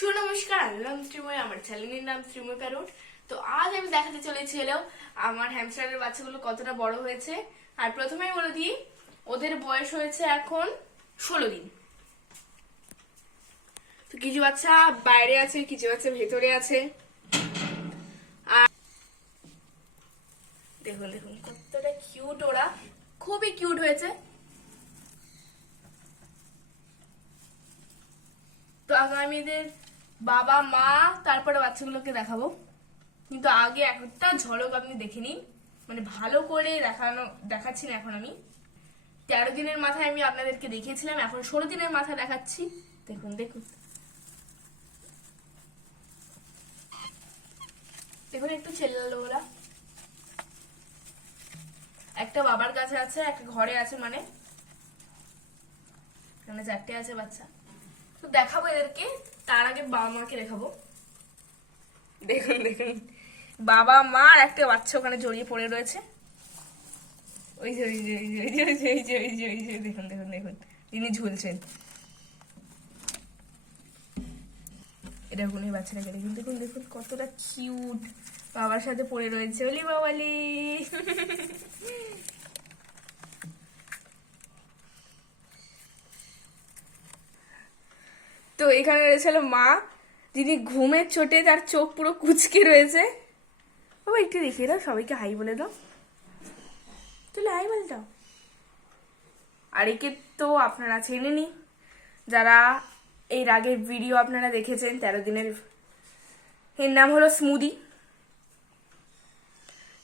সুনমস্কার, আমি নাম শ্রীময়, আমার চ্যানেলের নাম শ্রীময় প্যারোট। তো আজ আমি দেখাতে চলেছি আমার হ্যামস্টারের বাচ্চাগুলো কতটা বড় হয়েছে। আর প্রথমেই বলে দিই, ওদের বয়স হয়েছে এখন ষোলো দিন। তো কিছু বাচ্চা বাইরে আছে, কিছু বাচ্চা ভেতরে আছে। আর দেখুন দেখুন, কতটা কিউট ওরা। খুবই কিউট হয়েছে। তো আগামীদের বাবা, মা, তারপরে বাচ্চাগুলোকে দেখাবো। কিন্তু আগে একটা ঝলক আপনি দেখে নিন মানে ভালো করে দেখানো, দেখাচ্ছি না এখন আমি। তেরো দিনের মাথায় আমি আপনাদেরকে দেখিয়েছিলাম, এখন ষোলো দিনের মাথায় দেখাচ্ছি। দেখুন দেখুন। দেখুন একটু ছেলে ওরা একটা বাবার কাছে আছে, একটা ঘরে আছে মানে। এখানে চারটে আছে বাচ্চা। দেখাবো এদেরকে। তার আগে বাবা মাকে দেখাবো। দেখুন দেখুন। বাবা, মা আর একটা বাচ্চা ওখানে জড়িয়ে পড়ে রয়েছে। ওই যে ওই যে ওই যে ওই যে ওই যে ওই যে ওই যে দেখুন দেখুন দেখুন। তিনি ঝুলছেন। এটা এই বাচ্চাটাকে দেখুন দেখুন দেখুন, কতটা কিউট বাবার সাথে পড়ে রয়েছে। ওলি বাবালি। তো এখানে রয়েছিল মা, যিনি ঘুমের চোটে তার চোখ পুরো কুচকে রয়েছে। বাবা, একটু দেখিয়ে দাও, সবাইকে হাই বলে দাও। তাহলে হাই বলে দাও। আর একে তো আপনারা চেনেনি যারা এর আগের ভিডিও আপনারা দেখেছেন, তেরো দিনের। এর নাম হলো স্মুদি।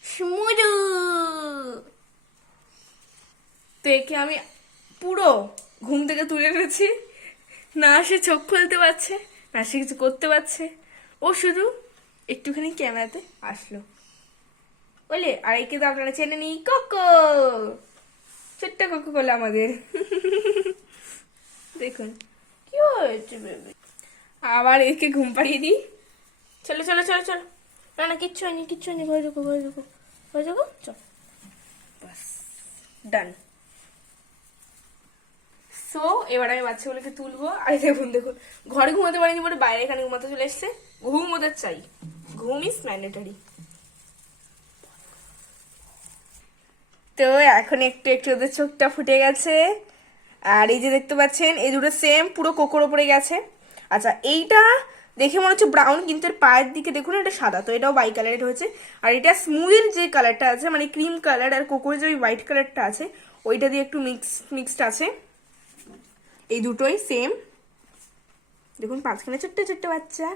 স্মুদু! তো একে আমি পুরো ঘুম থেকে তুলে এনেছি। না, সে চোখ খুলতে পারছে, না, সে কিছু করতে পারছে। ও শুধু একটুখানি ক্যামেরাতে আসলো। বলে, আর, একে তো আপনারা চেনে নি? কোকো! ছোট্ট কোকো কোলা আমাদের। দেখুন, কি হয়েছে আবার একে ঘুম পাড়িয়ে দিই। চলো চলো চলো চলো। না না, কিচ্ছু হয়নি কিচ্ছু হয়নি। ঘরে ঢুকো ঘরে ঢুকো ঘরে ঢুকো চল, বাস, ডান। সো, এবার আমি বাচ্চাগুলোকে তুলবো। আর দেখুন দেখুন, ঘরে ঘুমাতে পারিনি বলে বাইরে এখানে ঘুমাতে চলে এসছে। ঘুম ওদের চাই। ঘুম ইজ ম্যান্ডেটারি তো এখন একটু একটু ওদের চোখটা ফুটে গেছে। আর এই যে দেখতে পাচ্ছেন, এই দুটো সেম পুরো কোকোর ওপরে গেছে। আচ্ছা এইটা দেখে মনে হচ্ছে ব্রাউন কিন্তু এর পায়ের দিকে দেখুন, এটা সাদা। তো এটাও বাই কালারের হয়েছে। আর এটা স্মুদির যে কালারটা আছে মানে ক্রিম কালার আর কোকোর যে ওই হোয়াইট কালারটা আছে, ওইটা দিয়ে একটু মিক্স মিক্সড আছে। এই দুটোই সেম দেখুন, পাঁচখানে ছোট্ট ছোট্ট বাচ্চা।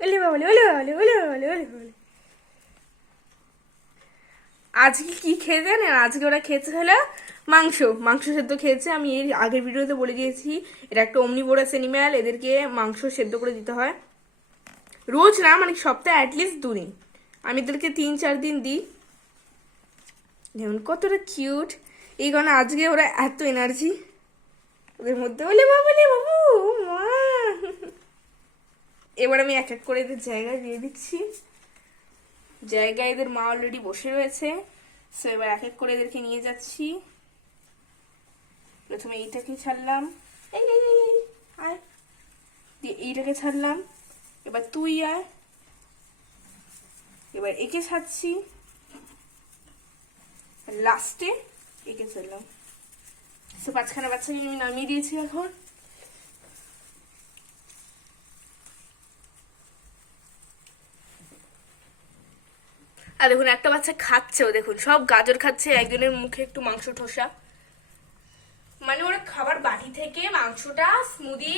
ওলে বাবলে ওলে বাবলে ওলে বাবলে ওলে বাবলে আজকে কি খেয়ে জানেন? আজকে ওরা খেয়েছে হলো মাংস। মাংস সেদ্ধ খেয়েছে। আমি এর আগের ভিডিওতে বলে দিয়েছি, এটা একটা অমনিবোরাস অ্যানিম্যাল এদেরকে মাংস সেদ্ধ করে দিতে হয়। রোজ না মানে সপ্তাহে অ্যাটলিস্ট দুদিন। আমি এদেরকে তিন, চার দিন দিই। যেমন কতটা কিউট এই কারণে আজকে ওরা এত এনার্জি ওদের মধ্যে বলে বাবলে বাবু মা। এবার আমি এক এক করে এদের জায়গায় দিয়ে দিচ্ছি। জায়গায় এদের মা অলরেডি বসে রয়েছে। সো এবার এক এক করে এদেরকে নিয়ে যাচ্ছি। প্রথমে এইটাকে ছাড়লাম। এই এই, এই, আয়। দিয়ে এইটাকে ছাড়লাম। এবার তুই আয়। এবার একে ছাড়ছি। লাস্টে একে ফেললাম। সো পাঁচখানা বাচ্চাকে আমি নামিয়ে দিয়েছি এখন। আর দেখুন, একটা বাচ্চা খাচ্ছেও দেখুন, সব গাজর খাচ্ছে, একজনের মুখে একটু মাংস ঠোসা। মানে ওরা খাবার বাটি থেকে মাংসটা স্মুদি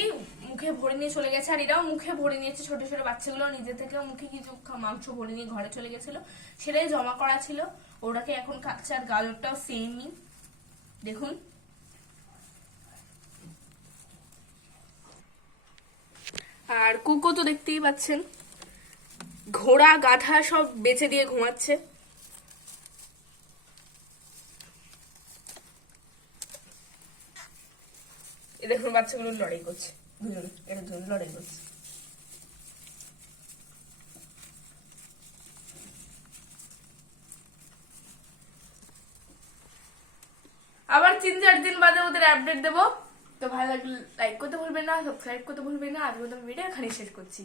মুখে ভরে নিয়ে চলে গেছে। আর এরাও মুখে ভরে নিয়েছে, ছোট ছোট বাচ্চাগুলো। নিজে থেকেও মুখে কিছু মাংস ভরে নিয়ে ঘরে চলে গেছিল। সেটাই জমা করা ছিল। ওটাকে এখন খাচ্ছে আর গাজরটাও সেমই দেখুন। আর কুকো তো দেখতেই পাচ্ছেন। ঘোড়া, গাধা সব বেঁচে দিয়ে ঘুমাচ্ছে। দেখুন বাচ্চাগুলো লড়াই করছে। দুজন এটা দুজন লড়াই করছে। আবার তিন চার দিন বাদে ওদের আপডেট দেবো। তো ভালো লাগলে লাইক করতে ভুলবেন না সাবস্ক্রাইব করতে ভুলবেন না। আজকে তো ভিডিও এখানে শেষ করছি।